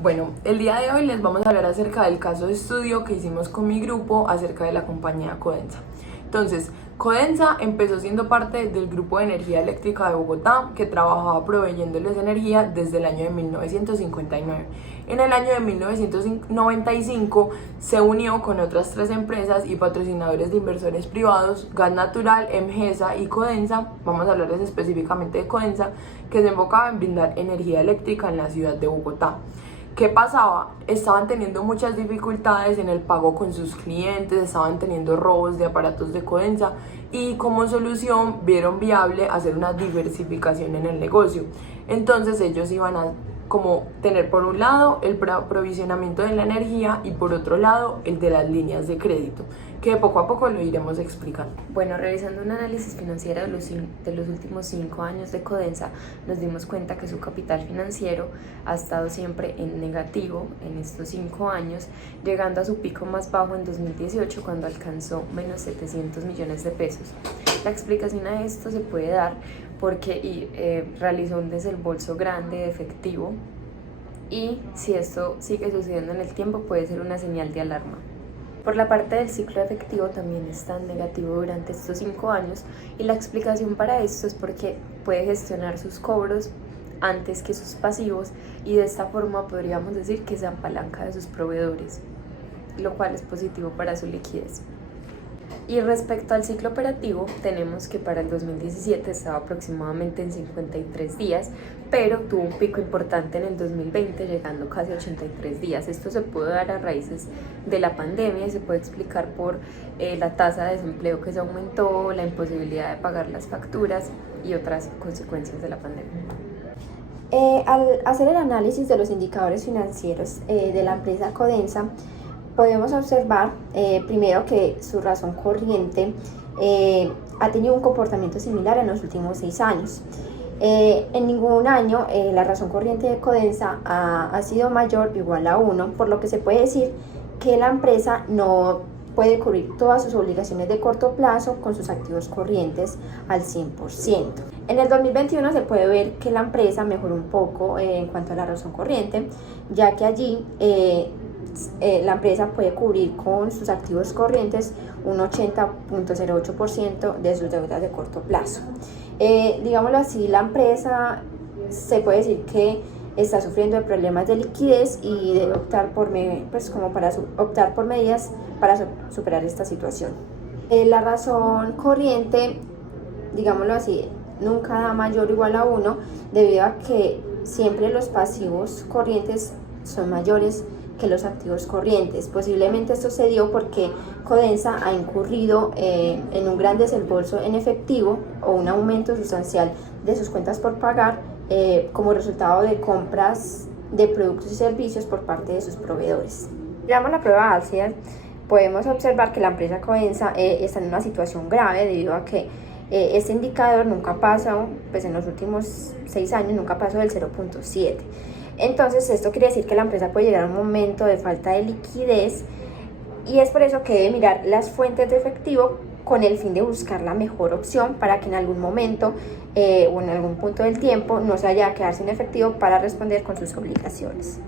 Bueno, el día de hoy les vamos a hablar acerca del caso de estudio que hicimos con mi grupo acerca de la compañía Codensa. Entonces, Codensa empezó siendo parte del Grupo de Energía Eléctrica de Bogotá, que trabajaba proveyéndoles energía desde el año de 1959. En el año de 1995 se unió con otras 3 empresas y patrocinadores de inversores privados, Gas Natural, Emgesa y Codensa. Vamos a hablarles específicamente de Codensa, que se enfocaba en brindar energía eléctrica en la ciudad de Bogotá. ¿Qué pasaba? Estaban teniendo muchas dificultades en el pago con sus clientes, estaban teniendo robos de aparatos de Codensa y como solución vieron viable hacer una diversificación en el negocio. Entonces ellos iban a como tener por un lado el aprovisionamiento de la energía y por otro lado el de las líneas de crédito, que poco a poco lo iremos explicando. Bueno, realizando un análisis financiero de los últimos 5 años de Codensa, nos dimos cuenta que su capital financiero ha estado siempre en negativo en estos 5 años, llegando a su pico más bajo en 2018 cuando alcanzó menos 700 millones de pesos. La explicación a esto se puede dar porque realizó un desembolso grande de efectivo y si esto sigue sucediendo en el tiempo puede ser una señal de alarma. Por la parte del ciclo de efectivo también está en negativo durante estos 5 años y la explicación para esto es porque puede gestionar sus cobros antes que sus pasivos y de esta forma podríamos decir que se apalanca de sus proveedores, lo cual es positivo para su liquidez. Y respecto al ciclo operativo, tenemos que para el 2017 estaba aproximadamente en 53 días, pero tuvo un pico importante en el 2020, llegando casi a 83 días. Esto se puede dar a raíces de la pandemia y se puede explicar por la tasa de desempleo que se aumentó, la imposibilidad de pagar las facturas y otras consecuencias de la pandemia. Al hacer el análisis de los indicadores financieros de la empresa Codensa, podemos observar primero que su razón corriente ha tenido un comportamiento similar en los últimos 6 años. En ningún año la razón corriente de Codensa ha sido mayor o igual a 1, por lo que se puede decir que la empresa no puede cubrir todas sus obligaciones de corto plazo con sus activos corrientes al 100%. En el 2021 se puede ver que la empresa mejoró un poco en cuanto a la razón corriente, ya que allí la empresa puede cubrir con sus activos corrientes un 80.08% de sus deudas de corto plazo. Digámoslo así, la empresa se puede decir que está sufriendo de problemas de liquidez y debe optar por, optar por medidas para superar esta situación. La razón corriente, digámoslo así, nunca da mayor o igual a 1 debido a que siempre los pasivos corrientes son mayores que los activos corrientes. Posiblemente esto se dio porque Codensa ha incurrido en un gran desembolso en efectivo o un aumento sustancial de sus cuentas por pagar como resultado de compras de productos y servicios por parte de sus proveedores. Miramos la prueba álcida, podemos observar que la empresa Codensa está en una situación grave debido a que este indicador nunca pasó, pues en los últimos 6 años nunca pasó del 0.7. Entonces esto quiere decir que la empresa puede llegar a un momento de falta de liquidez y es por eso que debe mirar las fuentes de efectivo con el fin de buscar la mejor opción para que en algún momento o en algún punto del tiempo no se vaya a quedar sin efectivo para responder con sus obligaciones.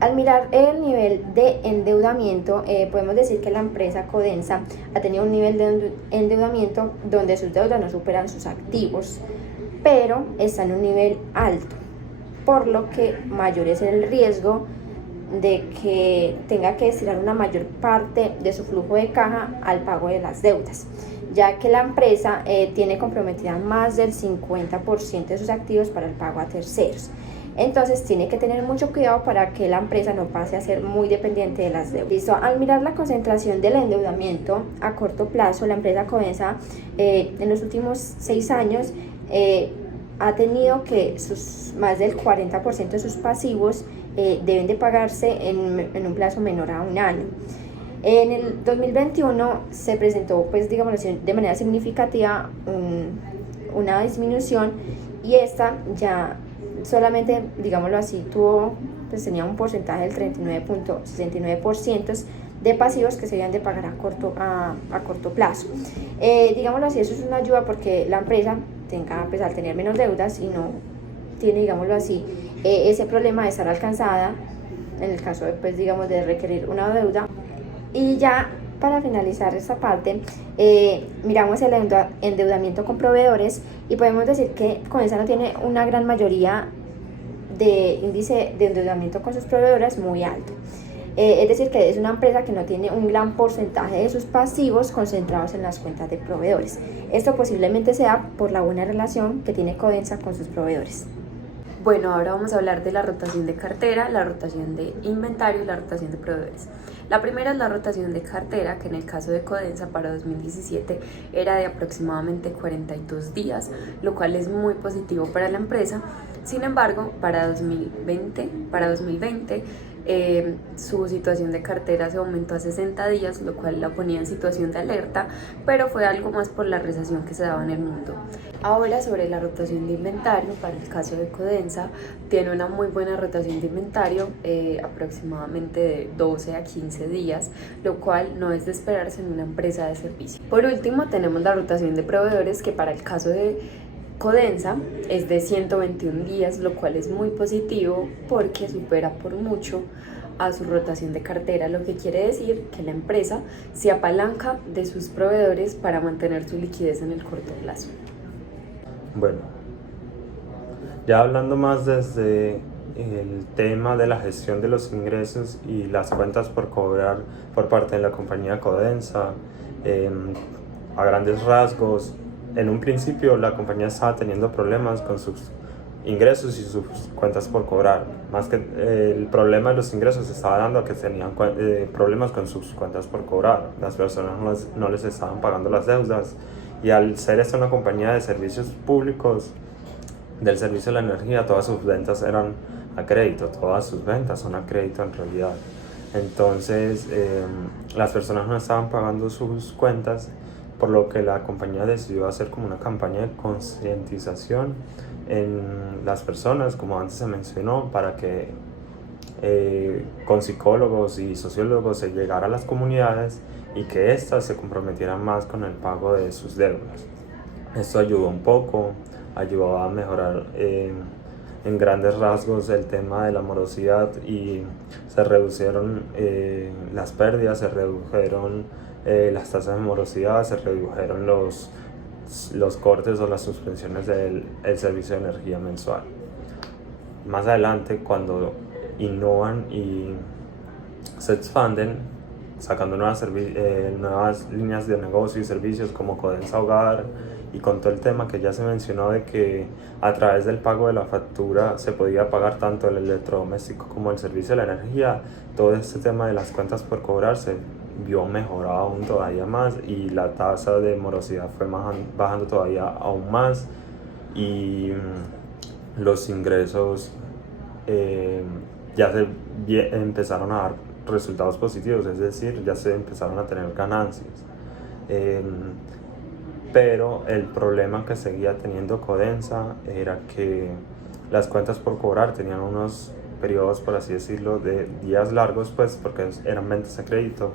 Al mirar el nivel de endeudamiento, podemos decir que la empresa Codensa ha tenido un nivel de endeudamiento donde sus deudas no superan sus activos, pero está en un nivel alto, por lo que mayor es el riesgo de que tenga que destinar una mayor parte de su flujo de caja al pago de las deudas, ya que la empresa tiene comprometida más del 50% de sus activos para el pago a terceros. Entonces tiene que tener mucho cuidado para que la empresa no pase a ser muy dependiente de las deudas. Listo. Al mirar la concentración del endeudamiento a corto plazo, la empresa Codensa en los últimos 6 años ha tenido que más del 40% de sus pasivos deben de pagarse en un plazo menor a 1 año. En el 2021 se presentó, pues digamos de manera significativa una disminución y esta ya solamente, digámoslo así, tenía un porcentaje del 39.69% de pasivos que se debían de pagar a corto plazo. Digámoslo así, eso es una ayuda porque la empresa al tener menos deudas y no tiene, digámoslo así, ese problema de estar alcanzada, en el caso de, pues, digamos, de requerir una deuda. Y ya para finalizar esta parte, miramos el endeudamiento con proveedores y podemos decir que Codensa no tiene una gran mayoría de índice de endeudamiento con sus proveedores muy alto. Es decir, que es una empresa que no tiene un gran porcentaje de sus pasivos concentrados en las cuentas de proveedores. Esto posiblemente sea por la buena relación que tiene Codensa con sus proveedores. Bueno, ahora vamos a hablar de la rotación de cartera, la rotación de inventario y la rotación de proveedores. La primera es la rotación de cartera, que en el caso de Codensa para 2017 era de aproximadamente 42 días, lo cual es muy positivo para la empresa. Sin embargo, para 2020 su situación de cartera se aumentó a 60 días, lo cual la ponía en situación de alerta, pero fue algo más por la recesión que se daba en el mundo. Ahora, sobre la rotación de inventario, para el caso de Codensa, tiene una muy buena rotación de inventario, aproximadamente de 12 a 15 días, lo cual no es de esperarse en una empresa de servicio. Por último, tenemos la rotación de proveedores, que para el caso de Codensa es de 121 días, lo cual es muy positivo porque supera por mucho a su rotación de cartera, lo que quiere decir que la empresa se apalanca de sus proveedores para mantener su liquidez en el corto plazo. Bueno, ya hablando más desde el tema de la gestión de los ingresos y las cuentas por cobrar por parte de la compañía Codensa, a grandes rasgos, en un principio la compañía estaba teniendo problemas con sus ingresos y sus cuentas por cobrar. Más que el problema de los ingresos se estaba dando a que tenían problemas con sus cuentas por cobrar. Las personas no les estaban pagando las deudas, y al ser esta una compañía de servicios públicos del servicio de la energía, todas sus ventas eran a crédito, todas sus ventas son a crédito en realidad. Entonces las personas no estaban pagando sus cuentas, por lo que la compañía decidió hacer como una campaña de concientización en las personas, como antes se mencionó, para que con psicólogos y sociólogos se llegara a las comunidades y que éstas se comprometieran más con el pago de sus deudas. Esto ayudó un poco, ayudó a mejorar en grandes rasgos el tema de la morosidad, y se redujeron las pérdidas, se redujeron las tasas de morosidad, se redujeron los cortes o las suspensiones del servicio de energía mensual. Más adelante, cuando innovan y se expanden, sacando nuevas líneas de negocio y servicios como Codensa Hogar, y con todo el tema que ya se mencionó de que a través del pago de la factura se podía pagar tanto el electrodoméstico como el servicio de la energía, todo este tema de las cuentas por cobrar se vio mejorado aún todavía más, y la tasa de morosidad fue bajando todavía aún más, y los ingresos ya se empezaron a dar resultados positivos, es decir, ya se empezaron a tener ganancias. Pero el problema que seguía teniendo Codensa era que las cuentas por cobrar tenían unos periodos, por así decirlo, de días largos, pues porque eran ventas a crédito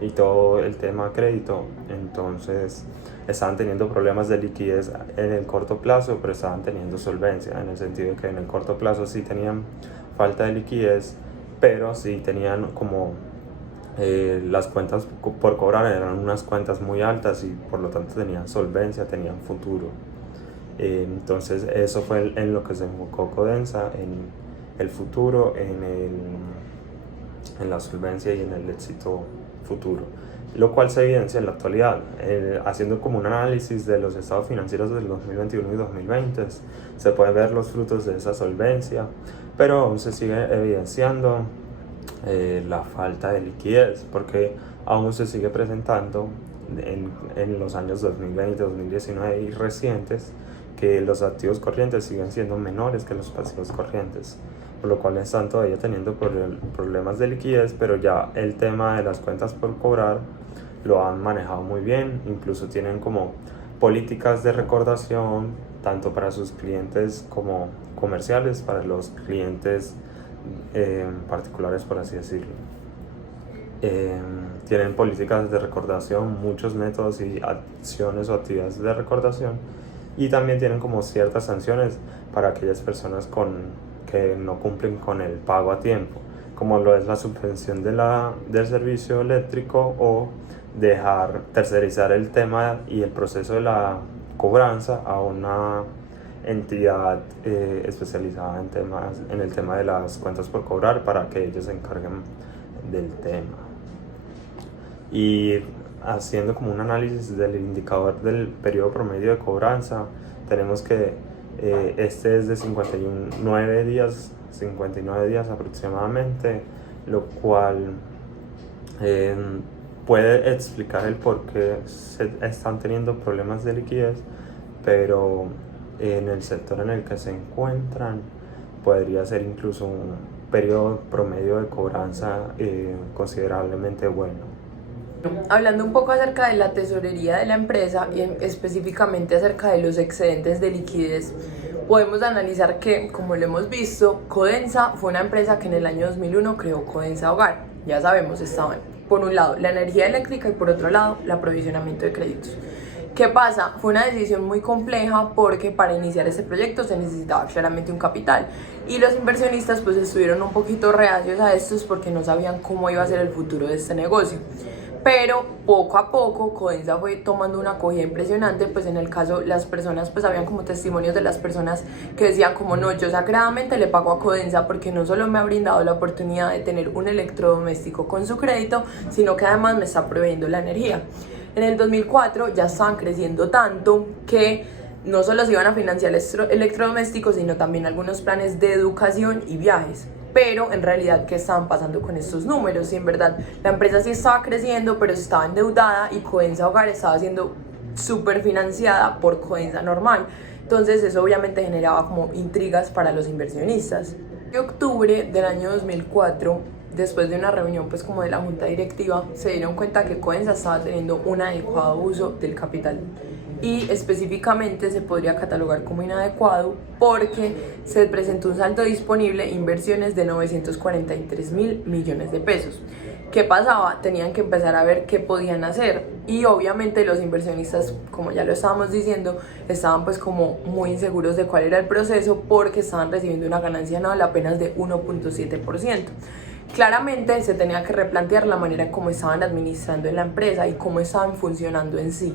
y todo el tema crédito. Entonces estaban teniendo problemas de liquidez en el corto plazo, pero estaban teniendo solvencia, en el sentido de que en el corto plazo sí tenían falta de liquidez, pero sí tenían como las cuentas por cobrar eran unas cuentas muy altas, y por lo tanto tenían solvencia, tenían futuro. Entonces eso fue en lo que se enfocó Codensa, en el futuro, en la solvencia y en el éxito futuro, lo cual se evidencia en la actualidad. Haciendo como un análisis de los estados financieros del 2021 y 2020, se pueden ver los frutos de esa solvencia, pero aún se sigue evidenciando la falta de liquidez, porque aún se sigue presentando en los años 2020, 2019 y recientes, que los activos corrientes siguen siendo menores que los pasivos corrientes, por lo cual están todavía teniendo problemas de liquidez, pero ya el tema de las cuentas por cobrar lo han manejado muy bien. Incluso tienen como políticas de recordación tanto para sus clientes como comerciales, para los clientes particulares, por así decirlo. Tienen políticas de recordación, muchos métodos y acciones o actividades de recordación, y también tienen como ciertas sanciones para aquellas personas con que no cumplen con el pago a tiempo, como lo es la suspensión del servicio eléctrico o tercerizar el tema y el proceso de la cobranza a una entidad especializada en el tema de las cuentas por cobrar para que ellos se encarguen del tema. Y haciendo como un análisis del indicador del periodo promedio de cobranza, tenemos que este es de 59 días aproximadamente, lo cual puede explicar el por qué se están teniendo problemas de liquidez, pero en el sector en el que se encuentran podría ser incluso un periodo promedio de cobranza considerablemente bueno. Hablando un poco acerca de la tesorería de la empresa y específicamente acerca de los excedentes de liquidez, podemos analizar que, como lo hemos visto, Codensa fue una empresa que en el año 2001 creó Codensa Hogar. Ya sabemos, estaban por un lado la energía eléctrica y por otro lado el aprovisionamiento de créditos. ¿Qué pasa? Fue una decisión muy compleja porque para iniciar este proyecto se necesitaba claramente un capital y los inversionistas pues estuvieron un poquito reacios a estos porque no sabían cómo iba a ser el futuro de este negocio. Pero poco a poco Codensa fue tomando una acogida impresionante, pues en el caso las personas pues habían como testimonios de las personas que decían como no, yo sagradamente le pago a Codensa porque no solo me ha brindado la oportunidad de tener un electrodoméstico con su crédito, sino que además me está proveyendo la energía. En el 2004 ya estaban creciendo tanto que no solo se iban a financiar electrodomésticos, sino también algunos planes de educación y viajes. Pero en realidad, ¿qué estaban pasando con estos números? Y en verdad, la empresa sí estaba creciendo, pero estaba endeudada y Codensa Hogar estaba siendo súper financiada por Codensa Normal. Entonces eso obviamente generaba como intrigas para los inversionistas. En octubre del año 2004, después de una reunión pues como de la junta directiva, se dieron cuenta que Codensa estaba teniendo un adecuado uso del capital y específicamente se podría catalogar como inadecuado porque se presentó un saldo disponible inversiones de 943.000 millones de pesos. ¿Qué pasaba? Tenían que empezar a ver qué podían hacer y obviamente los inversionistas, como ya lo estábamos diciendo, estaban pues como muy inseguros de cuál era el proceso porque estaban recibiendo una ganancia anual apenas de 1.7%. Claramente se tenía que replantear la manera en cómo estaban administrando en la empresa y cómo estaban funcionando en sí.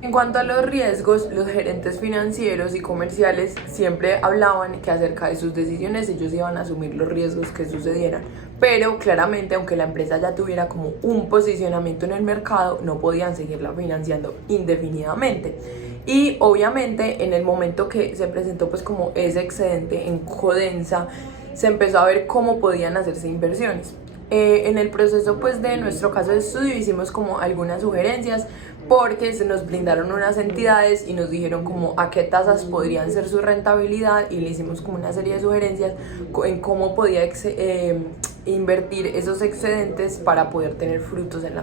En cuanto a los riesgos, los gerentes financieros y comerciales siempre hablaban que acerca de sus decisiones ellos iban a asumir los riesgos que sucedieran, pero claramente aunque la empresa ya tuviera como un posicionamiento en el mercado, no podían seguirla financiando indefinidamente. Y obviamente en el momento que se presentó pues como ese excedente en Codensa, se empezó a ver cómo podían hacerse inversiones. En el proceso pues de nuestro caso de estudio hicimos como algunas sugerencias porque se nos brindaron unas entidades y nos dijeron como a qué tasas podrían ser su rentabilidad y le hicimos como una serie de sugerencias en cómo podía invertir esos excedentes para poder tener frutos en la